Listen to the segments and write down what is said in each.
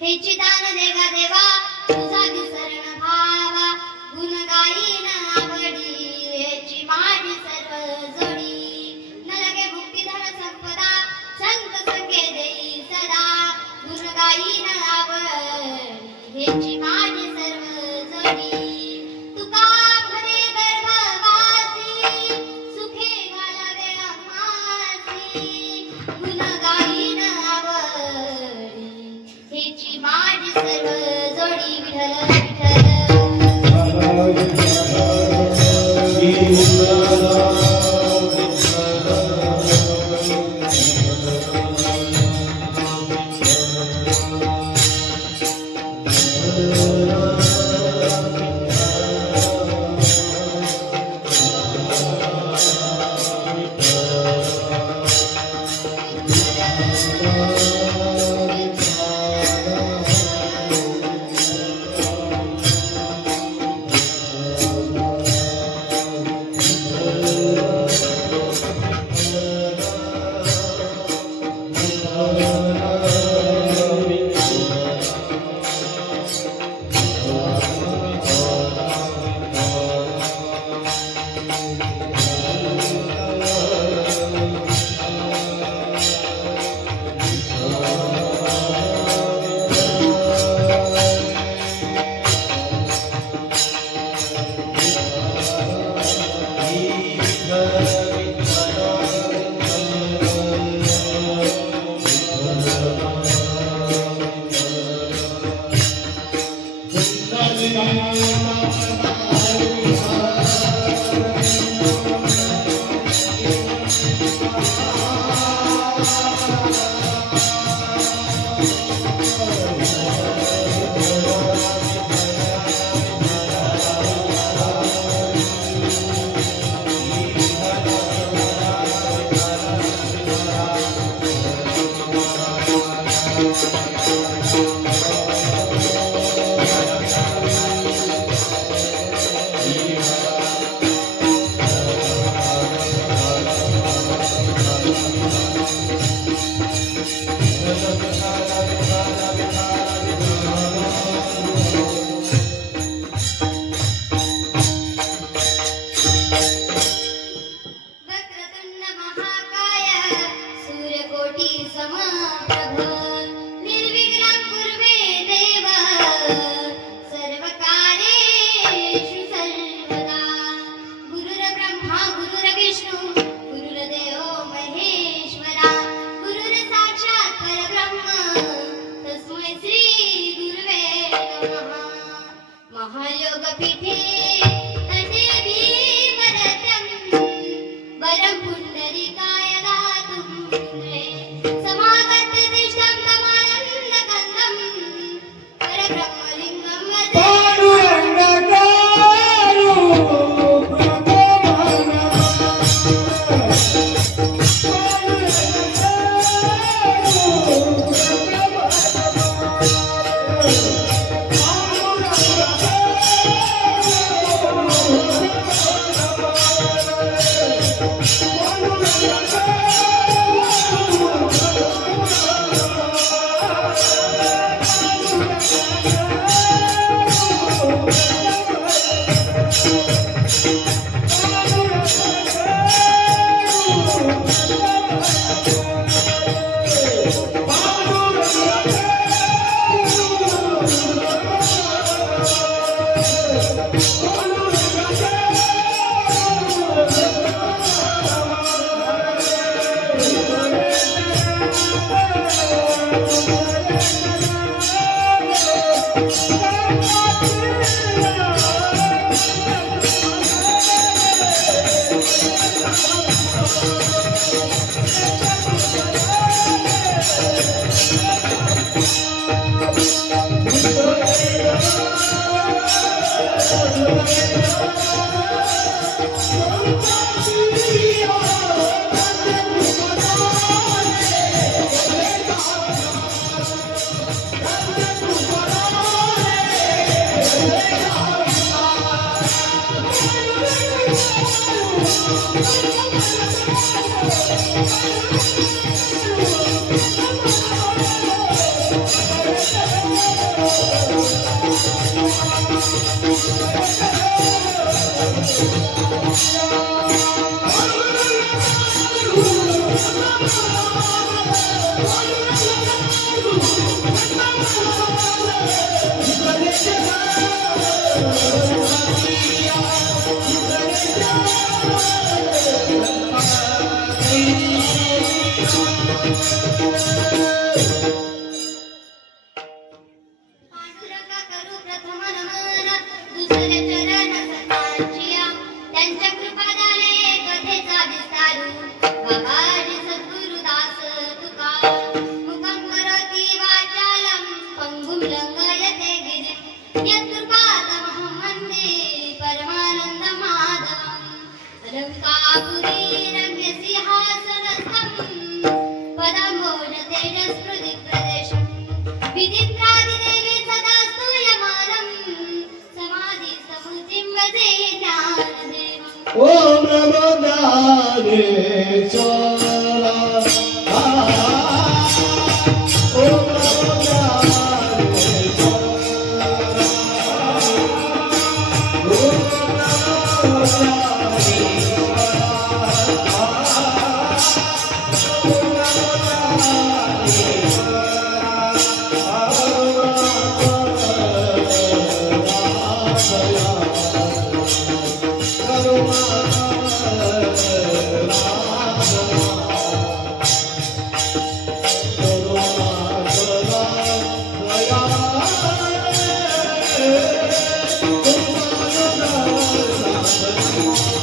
हेची दान देवा देवा तुझा विसरण भावा गुण गायीन आवडी हेची माझी सर्व जोडी न लगे मुक्ती धन संपदा संत संगे देई सदा गुण गायीन आवडी हेची माझी सर्व जोडी तुका भरे गर्भवासी सुखे घालावे आम्हासी गुण गायीन आवडी हेची माझी सर्व जोडी विठ्ठल वक्रतुंड महाकाय सूर्यकोटी समप्रभ पांडुरंगा करू प्रथम नमन दुसरे चरण सतांचिया त्यांच्या कृपा झाले कथेचा विस्तारू बाबाजी सद्गुरुदास तुका मुखं करोति वाचालं पंगुं लंघयते गिरिं यत्कृपातमहं वन्दे परमानन्द माधवम् अलङ्कापुरी रम्यसिंहासनस्थं पदमोज तेजस्कृति प्रदेशम् विधित्रादिदेवी सदा स्तूयमानं समाधि समुचिं वदे ज्ञानदेवम् ओम नमो ज्ञानेश्वरा ओम नमो ज्ञानेश्वरा ओम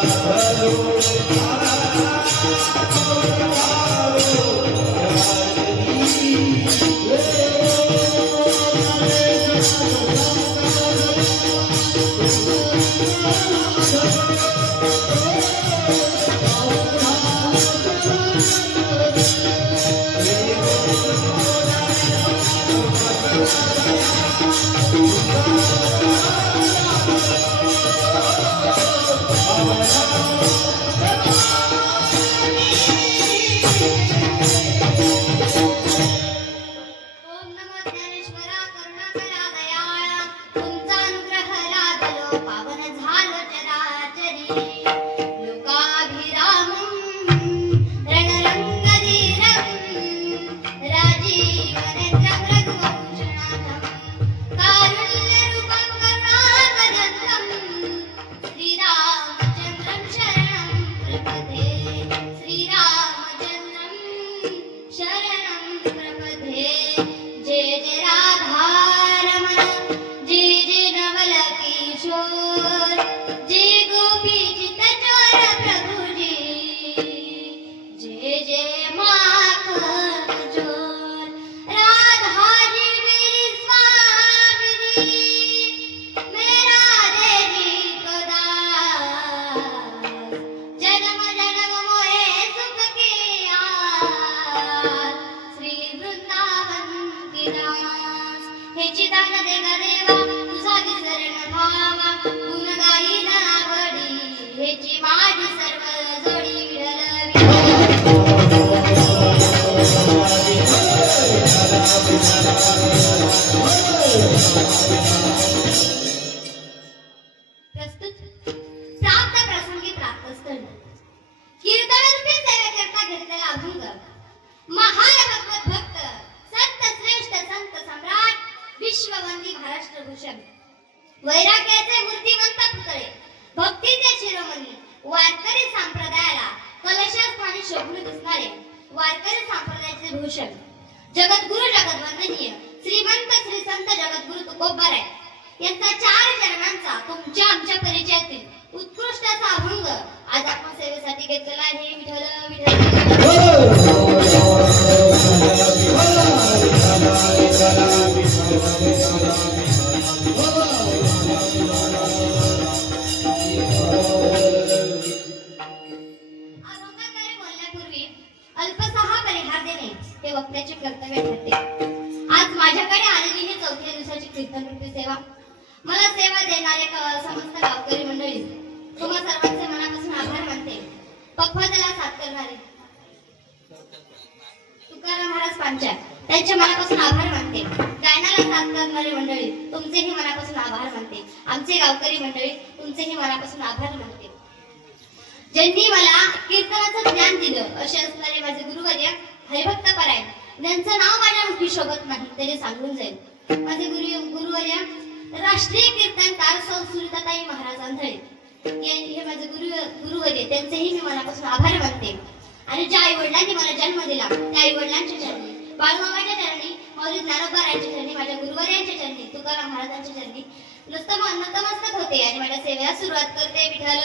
नमो ओम नमो ज्ञानेश्वरा करुणाकरा दयाळा तुमचा अनुग्रह लाभलो पावन झालो चराचरी लोकाभिरामं रणरंगधीरं राजीवनेत्रं रघुवंशनाथं कारुण्यरूपं करुणाकरं श्रीरामचन्द्रं शरणं प्रपदे श्रीरामचन्द्रं शरणं प्रपदे जय जय राधारमण जय जय नवल किशोर जय गोपी चित्तचोर प्रभुजी जय जय माखन चोर राधाजी मेरी स्वामिनी मेरा देवी को दास जन्म जन्म मोहे सुख की आस श्री वृंदावन की दास हे चिदान देगा देवा तुझा विसरण भावा गुण गाईन आवडी हेची माझी सर्व जोडी विठ्ठल प्रस्तुत प्राप्त प्रसंगी प्राप्तस्थळ कीर्तनरूपी सेवेकरता घेतलेला अभंग महान भगवत भक्त संत श्रेष्ठ संत सम्राट विश्ववंदी महाराष्ट्र भूषण व वैराग्याचे मूर्तिमंत पुतळे, भक्तीचे शिरोमणी, वारकरी संप्रदायाला कलशस्थानी शोभून दिसणारे वारकरी संप्रदायाचे भूषण, जगद्गुरु जगद्वंदनीय श्रीमंत श्री संत जगद्गुरु तुकोबाराय यांचा 4 चरणांचा तुमच्या आमच्या परिचयातील उत्कृष्ट असा अभंग आज आपण सेवेसाठी घेतलेला आहे. विठ्ठल विठ्ठल अभंगाद्वारे बोलण्यापूर्वी अल्पसहा परिहार देणे हे वक्त्याचे कर्तव्य ठरते. आज माझ्याकडे आलेली ही 4थ्या दिवसाची कीर्तनरूपी सेवा. मला सेवा देणारे समस्त गावकरी मंडळी तुम्हा सर्वांचे मनापासून आभार मानते. पक्वादाला साथ करणारे तुकाराम महाराज पांचाळ त्यांचे मनापासून आभार मानते. गायनाला साथ करणारी मंडळी तुमचेही मनापासून आभार मानते. आमचे गावकरी मंडळी तुमचेही मनापासून आभार मानते. ज्यांनी मला कीर्तनाचं ज्ञान दिलं असे असणारे माझे गुरुवर्य हरिभक्त परायण यांचं नाव माझ्या मुखी शोभत नाही तरी सांगून जाईल. माझे गुरुवर्य राष्ट्रीय कीर्तनकार सौ सुनीताताई महाराज आंधळे हे माझे गुरुवर्य त्यांचेही मी मनापासून आभार मानते. आणि ज्या आई वडिलांनी मला जन्म दिला त्या आई वडिलांच्या चरणी, बाळूमामाच्या चरणी, मौली ज्ञानोबारायांच्या चरणी, माझ्या गुरुवर्यांच्या चरणी, तुकाराम महाराजांच्या चरणी नतमस्तक होते आणि माझ्या सेवेला सुरुवात करते. विठ्ठल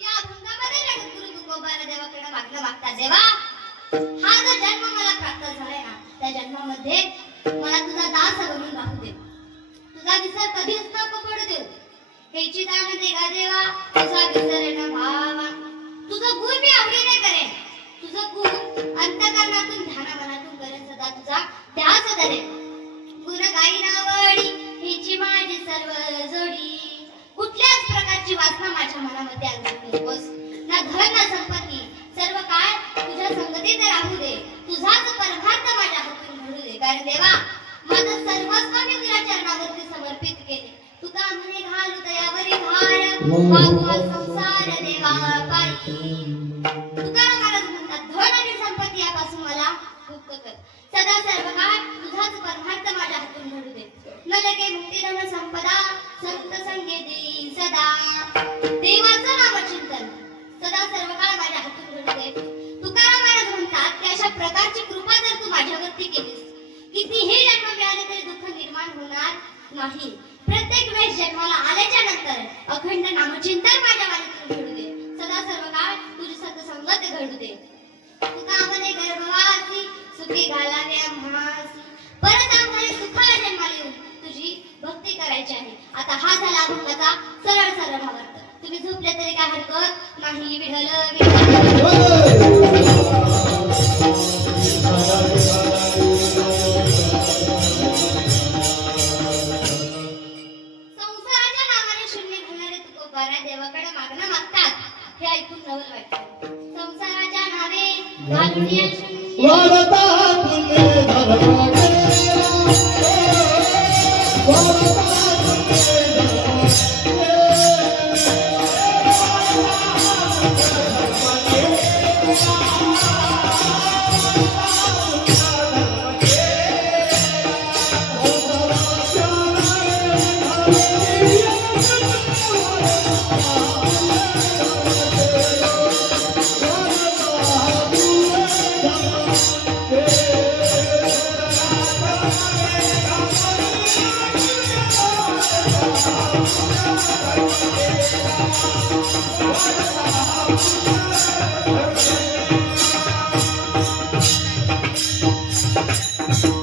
या अभंगामध्ये जगद्गुरु तुकोबारा देवाकडे मागतात, देवा हा जो जन्म मला प्राप्त झालाय ना त्या जन्मामध्ये मला तुझा दास बनून राहू दे. तुझा विसर कधीच नको पडू देऊ. हेची दान दे गा देवा तुझा विसर न व्हावा. तुझं गुण मी आवडीने करेन. तुझं गुण अंतकरणातून ध्यानामनातून करेन. सदा तुझा ध्यास धरेन. गुण गाई नावडी हेची माझी सर्व जोडी. कुठल्याच प्रकारची वासना माझ्या मनामध्ये आणू नकोस. ना धन ना संपत्ती सर्व काळ तुझ्या संगतीत राहू दे. तुझाच परमार्थ माझ्या हातून घडू दे. कारण देवा माझं सर्वस्व मी तुझ्या चरणावरती समर्पित केले. तुका म्हणे घालू दयावरी भार वागवा संसार देवा पायी. तुकाराम महाराज म्हणतात धन आणि संपत्ती यापासून मला मुक्त कर. सदा सर्व काळ तुझाच परमार्थ माझ्या हातून घडू दे. न लगे मुक्ती धन संपदा संत संगे देई सदा. देवाचं नामचिंतन सदा सर्व काळ माझ्या हातून घडू दे. तुकाराम महाराज म्हणतात की अशा प्रकारची कृपा जर तू माझ्यावरती केलीस कितीही जन्म मिळाले तरी दुःख निर्माण होणार नाही. प्रत्येक वेळेस जन्माला आल्याच्या नंतर अखंड नामचिंतन माझ्या वाणीतून घडू दे. सदा सर्व काळ तुझी सत्संगत घडू दे. तुका म्हणे गर्भवासी सुखी घालावे आम्हासी. परत आम्हाला सुखाला जन्माला येऊन तुझी भक्ती करायची आहे. आता हा झाला अभंगाचा सरळ भावार्थ. तुम्ही झोपले तरी काय हरकत नाही. संसाराच्या नावाने शून्य घालणारे तुकोबारा देवाकडे मागणं मागतात हे ऐकून नवल वाटतं. संसाराच्या नावे घालून या शून्य वारता तुले धर्मागे वारता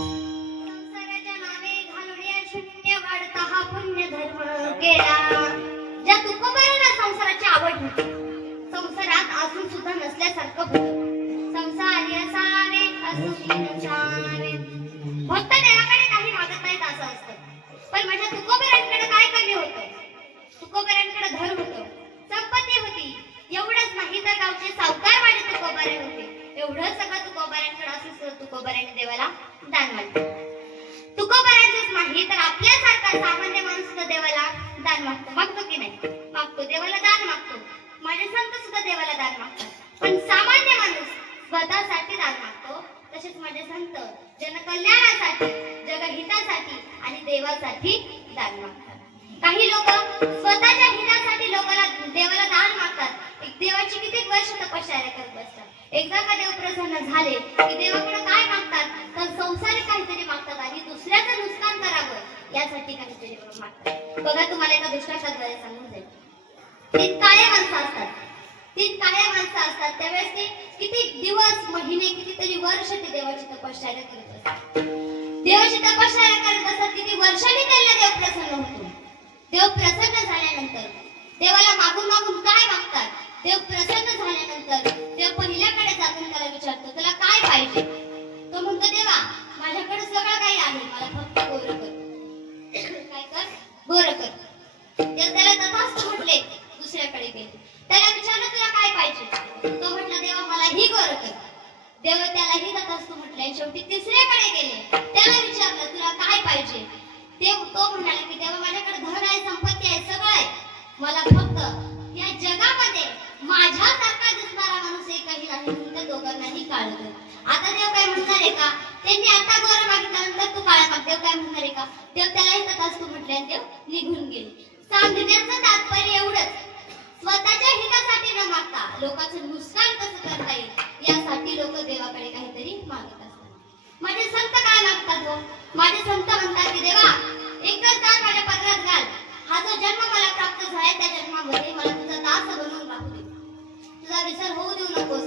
संसाराच्या नावे घालून या शून्य वाढता हा पुण्य धर्म केला. ज्या तुकोबाराला संसाराची आवड होती, संसारात असून सुद्धा नसल्यासारखं होतं. संसारी असावे असून नसावे. फक्त देवाकडे काही मागत नाहीत असं असतं. पण माझ्या तुकोबारांकडे काय कमी होतं? तुकोबारांकडे धन होतं, संपत्ती होती. एवढंच नाही तर गावचे सावकार माझे तुकोबारे होते. एवढं सगळं तुकोबारांकडे असून तुकोबाराने देवाला दान मागितलं. तुकोबारांचंच नाही तर आपल्यासारखा सामान्य माणूस सुद्धा देवाला दान मागतो की नाही? मागतो, देवाला दान मागतो. माझे संत सुद्धा देवाला दान मागतात. पण सामान्य माणूस स्वतःसाठी दान मागतो. तसेच माझे संत जनकल्याणासाठी, जगहितासाठी आणि देवासाठी दान मागतात. काही लोक स्वतःच्या हितासाठी देवाला दान मागतात. एक देवाची किती वर्ष तपश्चर्या करत बसतात. एकदा का देव प्रसन्न झाले की देवाकडे काय मागतात? तर संसारिक काहीतरी मागतात आणि दुसऱ्याचं नुकसान करावं यासाठी काहीतरी मागतात. बघा, तुम्हाला एका दृष्टांताद्वारे सांगून जाईल. तीन काळे माणसं असतात. तीन काळ्या माणसं असतात. त्यावेळेस ते किती दिवस, महिने, कितीतरी वर्ष ते देवाची तपश्चर्या करत असतात. देवाची तपश्चर्या करत असतात. किती वर्षांनी त्यांना देव प्रसन्न होतो. देव प्रसन्न झाल्यानंतर देवाला मागून मागून काय मागतात? देव प्रसन्न झाल्यानंतर देव पहिल्याकडे जाऊन त्याला विचारतो, तुला काय पाहिजे? तो म्हणतो, देवा, माझ्याकडे सगळं काही आहे, मला फक्त गोरं कर. काय कर? गोरं कर. देव त्याला तथास्तु म्हटले. दुसऱ्याकडे गेले, त्याला विचारलं, तुला काय पाहिजे? तो म्हटला, देवा, मला ही गोरं कर. देव त्यालाही तथास्तु म्हटले. शेवटी तिसऱ्याकडे गेले, त्याला विचारलं, तुला काय पाहिजे? तो म्हणाला की देवा, माझ्याकडे धन आहे, संपत्ती आहे, सगळं आहे, मला फक्त या जगामध्ये माझ्यासारखा दिसणारा माणूस एकही नाही, म्हणून त्या दोघांनाही काळं कर. आता देव काय म्हणणार आहे का? त्यांनी आता गोरं मागितल्यानंतर तू काळा माग. देव काय म्हणणार आहे का? देव त्यालाही तथास्तु म्हटले आणि देव निघून गेले. सांगण्याचं तात्पर्य एवढंच, स्वतःच्या हितासाठी न मागता लोकांचं नुकसान कसं करता येईल यासाठी लोक देवाकडे काहीतरी मागत असतात. माझे संत काय मागतात हो? माझे संत म्हणतात की देवा, एकच दान माझ्या पदरात घाल. हा जो जन्म मला प्राप्त झालाय त्या जन्मामध्ये मला तुझा दास बनवून राहू दे. तुझा विसर होऊ देऊ नकोस.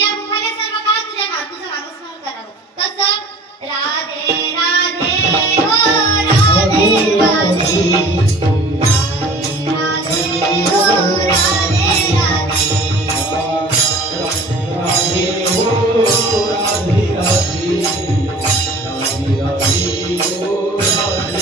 या मुखाने सर्व काळ तुझं नामस्मरण करावं. कसं? राधे राधे हो राधे राधे, राधे राधे हो राधे राधे, राधे हो राधे राधे,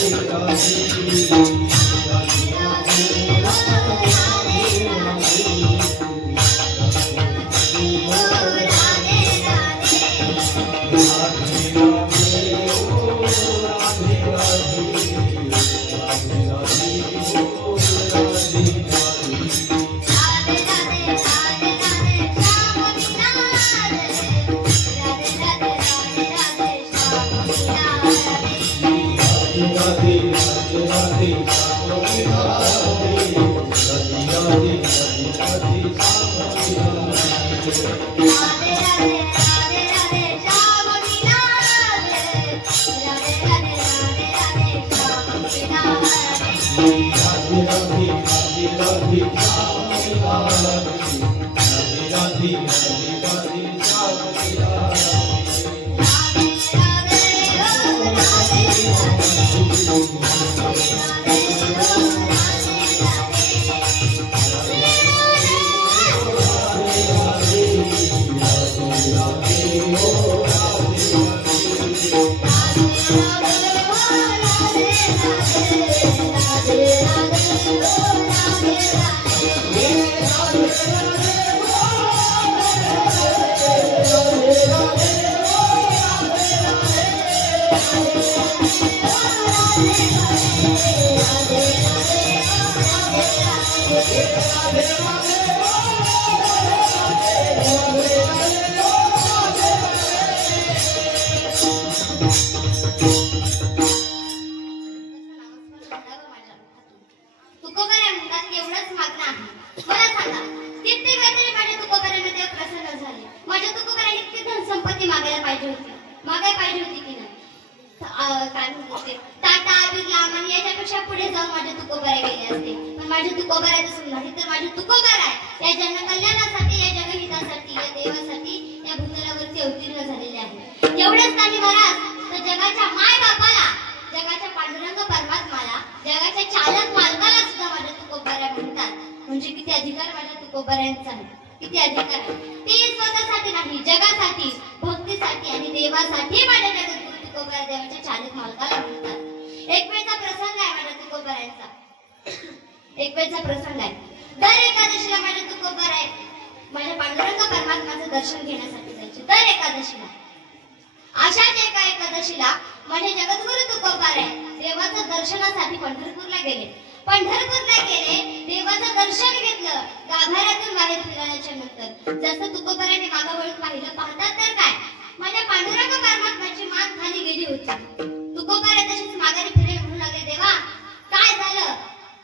राधे राधे हो राधे राधे, माझे तुकोबाराचे सुन नाही तर माझे तुकोबार आहे. या जनकल्याणासाठी, या जगहितासाठी, या देवासाठी या भूतलावरती अवतीर्ण झालेले आहे. एवढेच नाही महाराज, तर जगाच्या माय बापाला, जगाच्या पांडुरंग परमात्माला, जगाच्या चालक मालकाला सुद्धा माझे तुकोबार म्हणतात. म्हणजे किती अधिकार माझ्या तुकोबारांचा आहे, किती अधिकार आहे. ते स्वतःसाठी नाही, जगासाठी, भक्तीसाठी आणि देवासाठी माझ्या जगद्गुरु तुकोबार देवाच्या चालक मालकाला म्हणतात. एक वेळचा प्रसंग आहे माझ्या तुकोबारांचा. एक वेळचा प्रसंग आहे. दर एकादशीला माझे तुकोबार आहे माझ्या पांडुरंग परमात्म्याचं दर्शन घेण्यासाठी जायचे. दर एकादशीला एकादशीला माझे जगद्गुरु तुकोबाराय देवाचं दर्शनासाठी पंढरपूरला गेले. पंढरपूरला गेले, देवाचं दर्शन घेतलं. गाभाऱ्यातून बाहेर फिरल्याच्या नंतर जसं तुकोबाराने मागं वळून पाहिलं, पाहतात तर काय, माझ्या पांडुरंग परमात्म्याची मान खाली गेली होती. तुकोबारा तशीच माघारी फिरे म्हणू लागले, देवा काय झालं?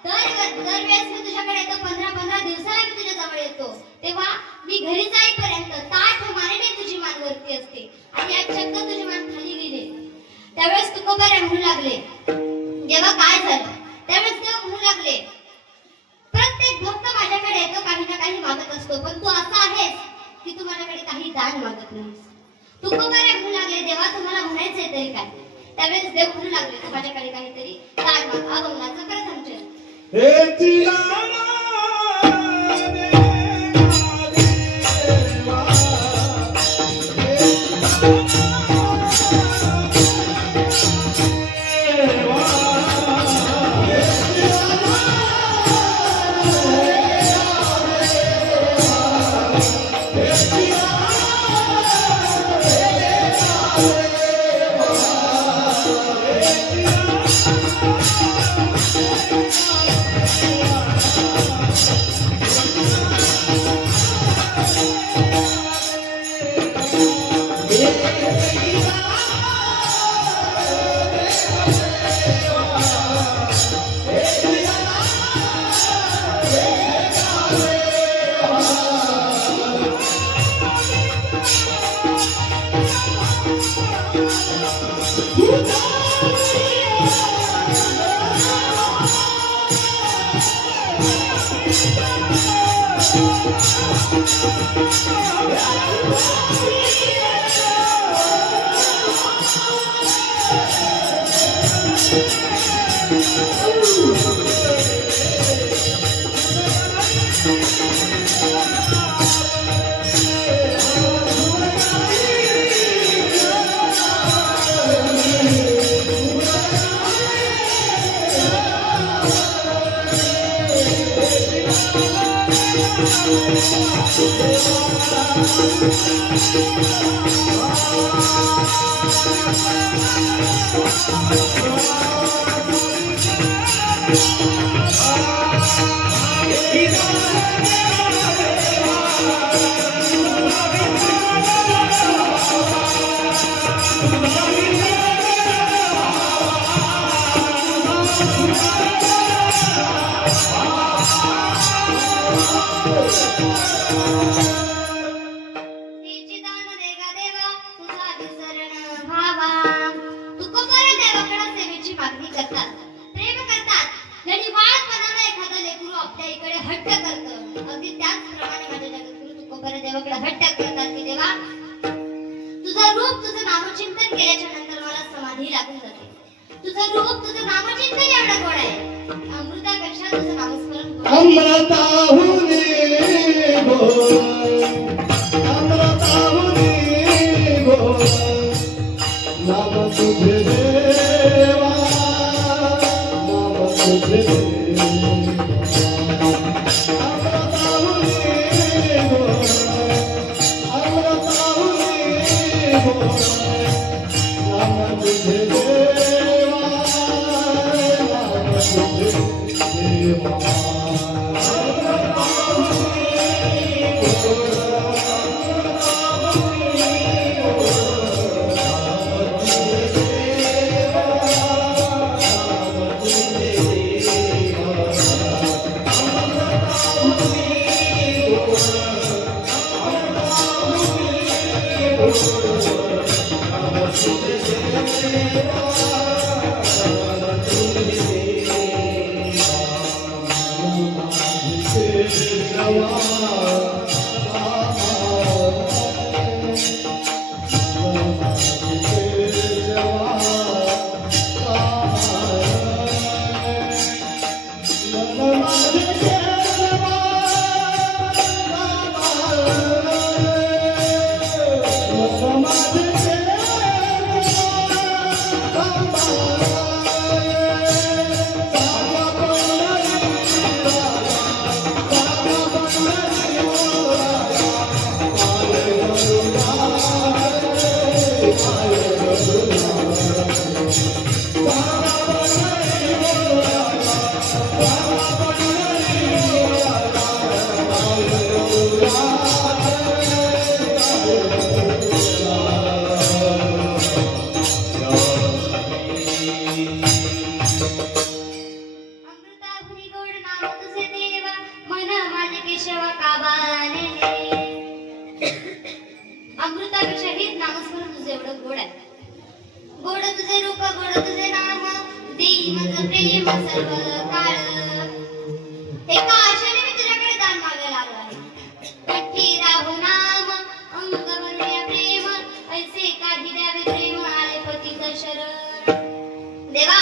दरवेळेस मी तुझ्याकडे येतो, 15-15 दिवसाला मी तुझ्या जवळ येतो, तेव्हा मी घरी जाईपर्यंत ताठ मानेने तुझी मान वरती असते आणि आज चक्क तुझी मान खाली गेली. त्यावेळेस तुकोबारा म्हणू लागले, देवा काय झालं? त्यावेळेस देव म्हणू लागले, प्रत्येक भक्त माझ्याकडे येतो, काही ना काही मागत असतो, पण तू असा आहेस की तू माझ्याकडे काही दान मागत नाहीस. तुकोबारा म्हणू लागले, देवा तुम्हाला म्हणायचंय तरी काय? त्यावेळेस देव म्हणू लागले, तू माझ्याकडे काहीतरी दान माग. अभंगाचं प्रथम चरण. Come गोड आहे. गोड तुझे रूप गोड तुझे नाम देई माझं प्रेम सर्व काळ. एका आशेने मी तुझ्याकडे दान मागायला आलो आहे. कठी राहू नाम अंग भरूया प्रेम ऐसे काही द्यावे प्रेम आले पतित शरण. देवा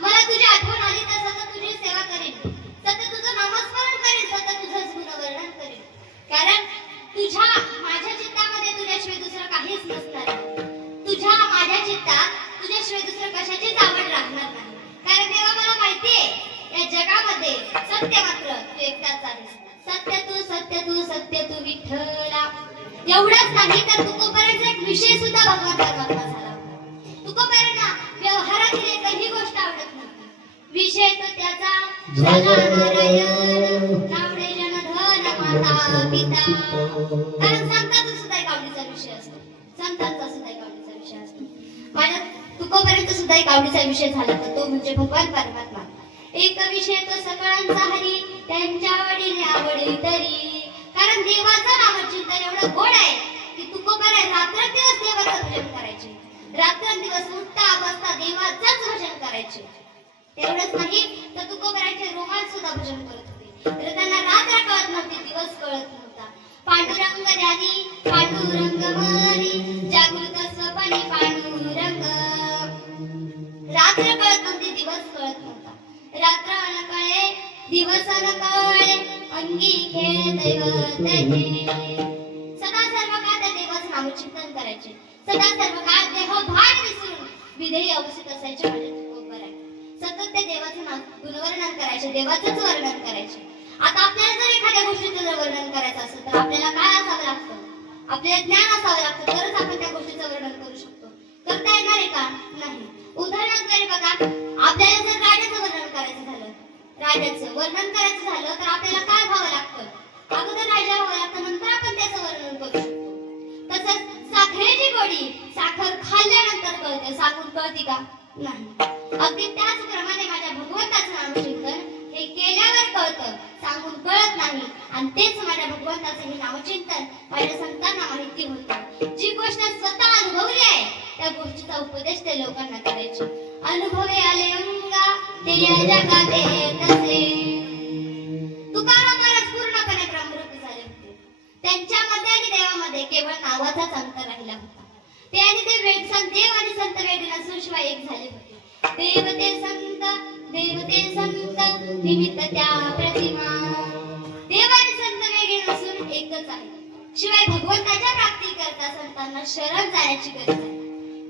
मला तुझी आठवण आली तर सतत तुझी सेवा करेन, सतत तुझं नामस्मरण करेन, सतत तुझं गुणवर्णन करेन. कारण तुझ्या माझ्या चित्तामध्ये तुझ्याशिवाय दुसरं काहीच नसणार. तुझ्या माझ्या चित्तात तुझ्याशिवाय दुसरं कशाचीच आवड राहणार नाही. कारण देवा मला माहितीये या जगामध्ये सत्य मात्र तू एकटाच आहेस. सत्य तू सत्य तू सत्य तू विठ्ठला. एवढंच नाही तर तुकोपर्यंत एक विषय सुद्धा भगवान परमात्मा झाला होता. तुकोपर्यंत व्यवहारातील एकही गोष्ट आवडत नव्हती. विषय तो त्याचा झाला नारायण नावडे जनधन माता पिता. कारण संतांचा सुद्धा एक आवडीचा विषय असतो. संतांचा सुद्धा एक आवडीचा विषय असतो. माझ्या तुकोपर्यंत सुद्धा एक आवडीचा विषय झाला होता, तो म्हणजे भगवान परमात्मा. एक विषय तो सकळांचा हरी त्यांच्या आवडीने आवडी तरी. कारण देवाचं नामचिंतन एवढं गोड आहे की तुकोपर्यंत रात्रंदिवस देवाचं भजन करायचे. रात्रंदिवस उठता बसता देवाचंच भजन करायचे. तेवढंच नाही तर तुकोबराचे रोमान सुद्धा भजन करत होते. तर त्यांना रात्र कळत नव्हती, दिवस कळत नव्हता. पांडुरंग ध्यानी पांडुरंग मनी जागृत स्वपनी पांडुरंग. रात्र कळत नव्हती, दिवस कळत नव्हता. रात्र न कळे दिवस न कळे अंगी खेळ दैवतेचे. सदा सर्व काळ त्या देवाचं नामचिंतन करायचे. सदा सर्व काळ देह भान विसरून विधेय अवसित असायचे माझे तुकोबराय. सतत त्या देवाचं नाम गुणवर्णन करायचे, देवाचंच वर्णन करायचे. आता आपल्याला जर एखाद्या गोष्टीचं जर वर्णन करायचं असेल तर आपल्याला काय असावं लागतं? आपल्याला ज्ञान असावं लागतं, तरच आपण त्या गोष्टीचं वर्णन करू शकतो. करता येणार आहे का? नाही. उदाहरणाद्वारे बघा, आपल्याला जर राजाचं वर्णन करायचं झालं, राजाचं वर्णन करायचं झालं तर आपल्याला काय व्हावं लागतं? अगोदर राजा व्हावं लागतं, नंतर आपण त्याचं वर्णन करू शकतो. तसंच साखरेची गोडी साखर खाल्ल्यानंतर कळते, साखर कळते का? नाही. अगदी त्याचप्रमाणे माझ्या भगवंताचं नामचिंतन हे केल्यावर कळतं, सांगून कळत नाही. आणि तेच माझ्या भगवंताचं हे नामचिंतन माझ्या संतांना माहिती होतं. जी गोष्ट स्वतः अनुभवली आहे त्या गोष्टीचा उपदेश ते लोकांना करायचे. अनुभवे आले अंगा ते या जगात तसे. तुकाराम महाराज पूर्णपणे ब्रह्मरूपी झाले होते. त्यांच्यामध्ये आणि देवामध्ये केवळ नावाचाच अंतर राहिला होता. ते आणि ते देव आणि संत वेगळे नसूनशिवाय एक झाले होते. देव ते संत निमित्त त्या प्रतिमा. देव आणि संत वेगळे नसून एकच आहे. शिवाय भगवंताच्या प्राप्ती करता संतांना शरण जाण्याची गरज आहे,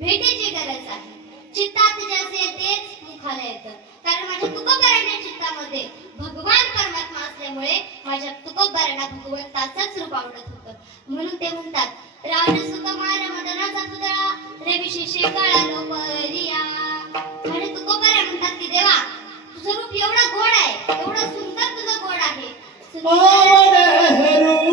भेटीची गरज आहे. चित्तात जे असेल तेच मुखाला येतं. कारण माझ्या तुकोबारांच्या चित्तामध्ये भगवान परमात्मा असल्यामुळे माझ्या तुकोबारांना भगवंताचंच रूप आवडत होतं. म्हणून ते म्हणतात, राज सुकुमार मदनाचा पुतळा रविशी शेकाळा लोपरिया. आणि तुकोबारा म्हणतात की देवा तुझं रूप एवढं गोड आहे, एवढं सुंदर तुझं गोड आहे. रूप